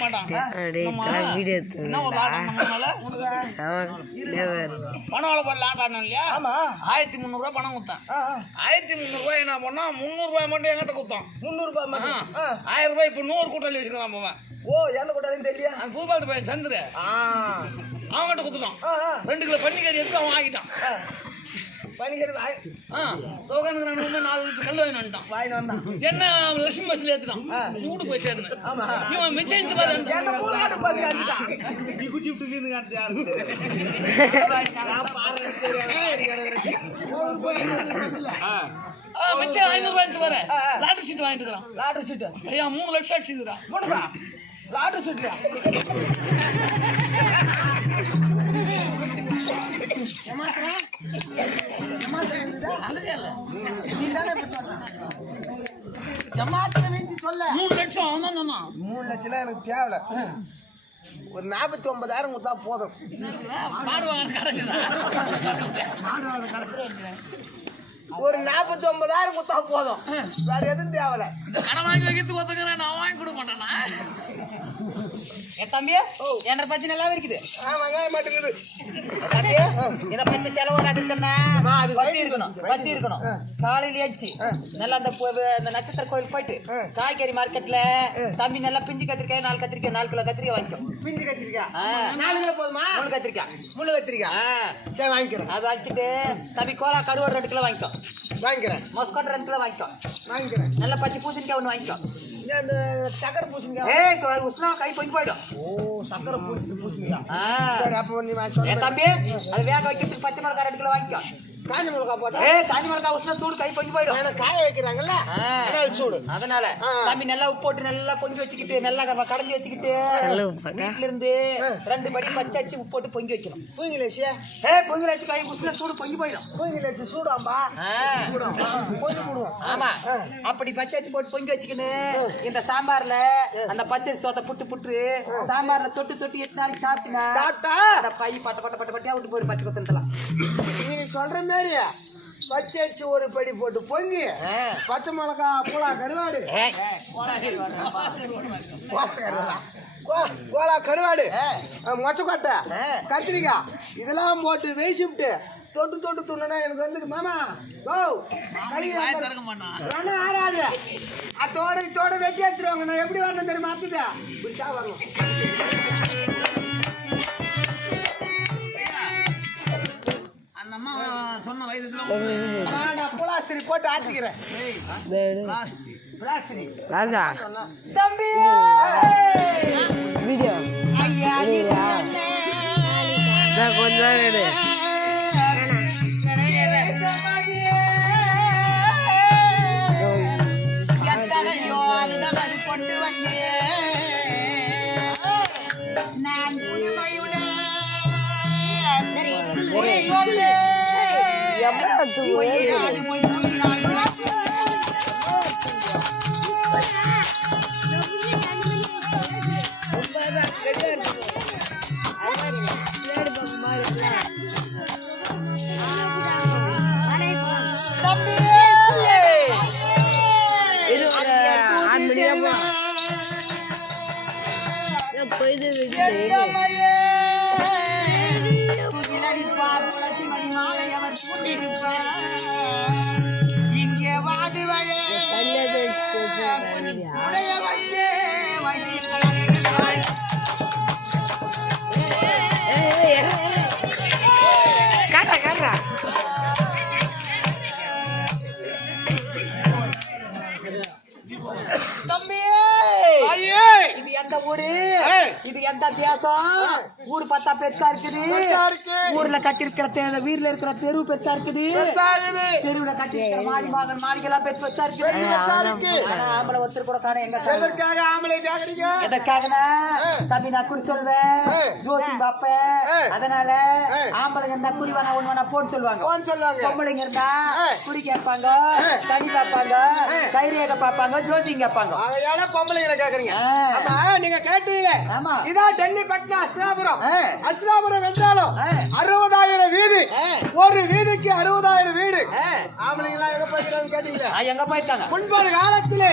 மாட்டான். ஒரு ஆட்டம் நம்ம மேல? செம பணம் வேலை போடல ஆட்டானு இல்லையா? ஆமா. ஆயிரத்தி முந்நூறுரூவா பணம் கொடுத்தான். ஆயிரத்தி முந்நூறுரூவா என்ன பண்ணா? முந்நூறுரூவாய் மட்டும் என்கிட்ட கொடுத்தான். முந்நூறு ரூபாய் மட்டும். ஆ. ஆயிரம் ரூபாய் இப்போ நூறு கூட்டல் வச்சுக்கிறான் அவன் ஓ எந்த கூட்டாளின்னு தெரியல அந்த புதுப்பாலத்து பையன் சந்திரு. ஆ. அவன்கிட்ட கொடுத்துட்டான். ரெண்டு கிலோ பன்னிக்கறி எடுத்து அவன் வாங்கிட்டான். ஆ. ஆ உட்காந்துக்கிறான் நாலு லிட்டர் கல் வாங்கி வந்துட்டான். வாங்கிட்டு வந்தான். என்ன லட்சுமி பஸ்ல ஏத்துட்டான். வீட்டுக்கு போய் சேர்ந்தேன் ஆமா. இவன் மிச்சம் பாரு. மிச்சம் ஐநூறு ரூபாய் லாட்டரி சீட் வாங்கிட்டு இருக்கிறான். லாட்டரி ஐயா மூணு லட்சம் அடிச்சுக்கிறான் மூணுதா லாட்டரி நீ மூணு லட்சம் மூணு லட்சம் எனக்கு தேவையில்ல ஒரு நாற்பத்தி ஒன்பதாயிரம் கொடுத்தா போதும். ஒரு நாற்பத்தி ஒன்பதாயிரம் கொடுத்தா போதும். வேற எதுவும் தேவையில்ல கடன் வாங்கி வைக்கிறது ஒத்துக்கிறேன். நான் வாங்கி கொடுக்க மாட்டேனா தம்பி என்ற பச்சை நல்லா இருக்குது? தம்பி இந்த பச்சை செலவு இருக்குன்னா அது பத்தி இருக்கணும் பத்தி இருக்கணும். காலையில ஏச்சு நல்லா அந்த நட்சத்திர கோயில் போயிட்டு காய்கறி மார்க்கெட்ல தம்பி நல்லா பிஞ்சு கத்திரிக்காய் நாலு கத்திரிக்காய் நாலு கிலோ கத்திரிக்காய் வாங்கிக்கோ பிஞ்சு கத்திரிக்காய். நாலு கிலோ போதுமா? மூணு கத்திரிக்காய். முள்ளு கத்திரிக்காய். சரி வாங்கிக்கிறேன். அது வாங்கிட்டு தம்பி கோலா கருவாடு ரெண்டு கிலோ வாங்கிக்கோ வாங்கிக்கிறேன். மொஸ்கோட்டை ரெண்டு கிலோ வாங்கிக்கோ வாங்கிக்கிறேன். நல்ல பச்சை பூசணிக்காய் ஒன்று வாங்கிக்கோ அந்த சக்கரை பூசணிக்காய் ஏய் உஷ்ணம் கை கொஞ்சம் போயிடும் ஓ சக்கரை பூசி பூசணிக்காய். சரி அப்போ நீ தம்பி அது வேக வைக்கிறதுக்கு பச்சை மிளகாய் ரெண்டு கிலோ வாங்கிக்கோ. காஞ்ச மிளகா போட்டா? ஏய் காஞ்சி மிளகாய் உஷ்ணம் சூடு கை கொஞ்சம் போயிடும். ஏன்னா காய வைக்கிறாங்கல்ல. அதனால சூடு? அதனால. தம்பி நல்லா உப்பு போட்டு நல்லா பொங்கி வச்சுக்கிட்டு நல்லா கடைஞ்சி வச்சுக்கிட்டு வீட்டுல இருந்து ரெண்டு படி பச்சை அரிசி உப்பு போட்டு பொங்கி வைக்கணும். பூங்கிலேசியா ஏ பொங்கி வச்சு கை உஷ்ணம் சூடு பொங்கி போயிடும். பூங்கிலேசி சூடாம்பா. கொஞ்சம் போடுவோம். ஆமா. அப்படி பச்சை அரிசி போட்டு பொங்கி வச்சுக்கின்னு இந்த சாம்பார்ல அந்த பச்சை அரிசி சோத்தை புட்டு புட்டு சாம்பார்ல தொட்டு தொட்டு எட்டு நாளைக்கு சாப்பிட்டுங்க சாப்பிட்டா? அந்த பை பட்ட பட்ட பட்ட பட்டியா விட்டு போயிரு பச்சை கொத்தலாம் பச்சை அரிசி ஒரு படி போட்டு பொங்கி பச்சை மிளகா பூலா கருவாடு. கோலா கருவாடு மொச்சக்கொட்டை கத்திரிக்காய் இதெல்லாம் போட்டு வேசிவிட்டு தொட்டு தொட்டு துண்ணுனா எனக்கு வந்து மாமா ஓ ஒண்ணும் ஆறாது. அத்தோட இதோட வெட்டி எடுத்துருவாங்க. நான் எப்படி வரணும் தெரியுமா? இப்படிச்சா வரணும். ராஜா. தம்பி வீடியோ ஐயா நான் கொஞ்ச போயிட்டு தம்பி ஐயே இது எந்த ஊரு. இது எந்த தேசம்? ஊர் பார்த்தா பெருசா இருக்குது. ஊர்ல கட்டிருக்கிற தே- வீர்ல இருக்கிற தெரு பெருசா இருக்குது. தெருவுல கட்டிருக்கிற மாடி மகன் மாளிகைலாம் பெருசு பெருசா இருக்குது இருக்கு. ஆம்பளை ஒருத்தர் கூட காண எங்க காணோம். எதற்காக ஆம்பளை எதற்காகனா? தம்பி நான் குறி சொல்வேன். ஜோசி பாப்பேன் ஏய். அதனால ஏய். ஆம்பளைங்க இருந்தா குறி வேணா ஒண்ணு வேணா போன்னு சொல்லுவாங்க. பொம்பளைங்க இருந்தா. குறி கேட்பாங்க. தனி பார்ப்பாங்க. கைரேகை பார்ப்பாங்க. ஜோசியம் கேட்பாங்க. பொம்பளைங்களை கேக்குறீங்க நீங்க கேட்டீங்களே. இதான் டெல்லி பட்னா அஸ்லாபுரம். அஸ்லாபுரம் என்றாலும் ஆ. அறுபதாயிரம் வீடு. ஒரு வீதிக்கு அறுபதாயிரம் வீடு. ஆம்பளைங்களா எங்க போயிருக்காங்க கேட்டீங்களா எங்க போயிருக்காங்க முன்பொரு காலத்திலே.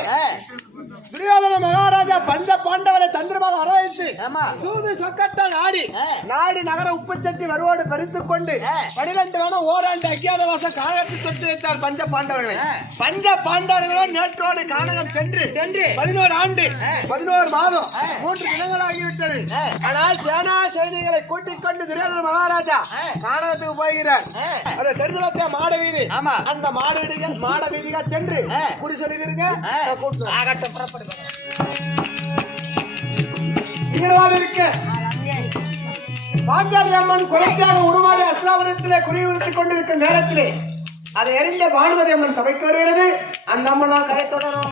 துரியோதன மகாராஜா பஞ்ச பாண்டவரை தந்திரமாக அரவணைத்து ஆமா சூது சொக்கட்ட நாடி ஆ. நாடி நகர உப்புச்சட்டி வருவோடு பறித்துக் கொண்டு. பனிரெண்டு வேணும் ஓராண்டு அஜ்ஞாதவாசம் காலத்தில் தொட்டு வைத்தார் பஞ்ச பாண்டவர்களை. பஞ்ச பாண்டவர்களும் நேற்றோடு கானகம் சென்று சென்று. பதினோரு ஆண்டு. பதினோரு மாதம். மூன்று தினங்களாகிவிட்டது. ஆனால் சேனா செய்திகளை கூட்டிக் கொண்டு துரியோதன மகாராஜா. கானகத்துக்கு போகிறார். அந்த தெரிஞ்சலத்தை மாட வீதி ஆமா. அந்த மாட வீதிகள் மாட வீதிகா சென்று. குறி சொல்லிருங்க ஆகட்டும் புறப்படுங்க ஈரவாடு இருக்க. பாஞ்சாலி அம்மன் குலத்தியாக உருமாறி அஸ்லாபுரத்திலே குறியுறுத்திக் கொண்டிருக்கும் நேரத்திலே அதை அறிந்த பானுமதி அம்மன் சபைக்கு வருகிறது. அந்த அம்மனால் கதை தொடரும்.